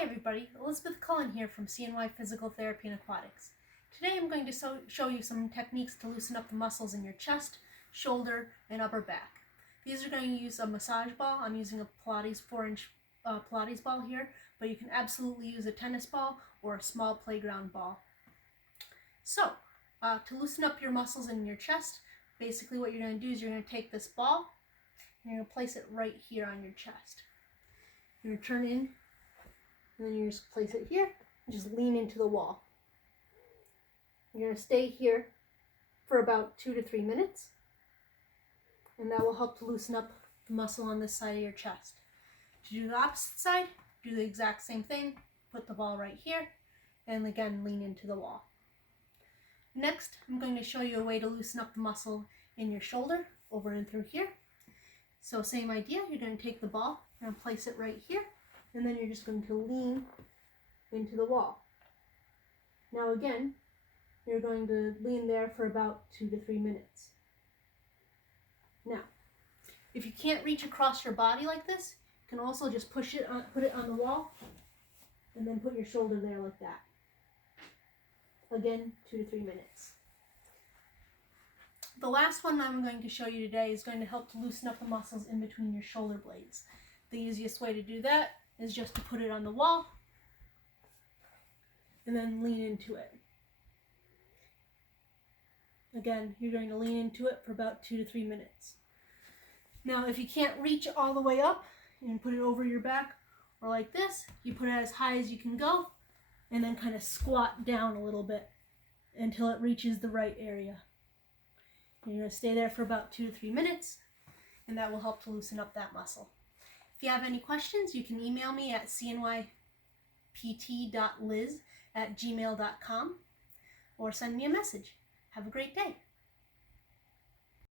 Hi everybody, Elizabeth Cullen here from CNY Physical Therapy and Aquatics. Today I'm going to show you some techniques to loosen up the muscles in your chest, shoulder, and upper back. These are going to use a massage ball. I'm using a Pilates 4-inch Pilates ball here, but you can absolutely use a tennis ball or a small playground ball. So, to loosen up your muscles in your chest, basically what you're going to do is you're going to take this ball and you're going to place it right here on your chest. You're going to turn in, and then you just place it here and just lean into the wall. You're going to stay here for about 2 to 3 minutes, and that will help to loosen up the muscle on this side of your chest. To do the opposite side, do the exact same thing. Put the ball right here, and again lean into the wall. Next, I'm going to show you a way to loosen up the muscle in your shoulder, over and through here. So same idea, you're going to take the ball and place it right here, and then you're just going to lean into the wall. Now again, you're going to lean there for about 2 to 3 minutes. Now, if you can't reach across your body like this, you can also just put it on the wall, and then put your shoulder there like that. Again, 2 to 3 minutes. The last one I'm going to show you today is going to help to loosen up the muscles in between your shoulder blades. The easiest way to do that is just to put it on the wall and then lean into it. Again, you're going to lean into it for about 2 to 3 minutes. Now, if you can't reach all the way up and put it over your back or like this, you put it as high as you can go and then kind of squat down a little bit until it reaches the right area. You're going to stay there for about 2 to 3 minutes, and that will help to loosen up that muscle. If you have any questions, you can email me at cnypt.liz@gmail.com or send me a message. Have a great day.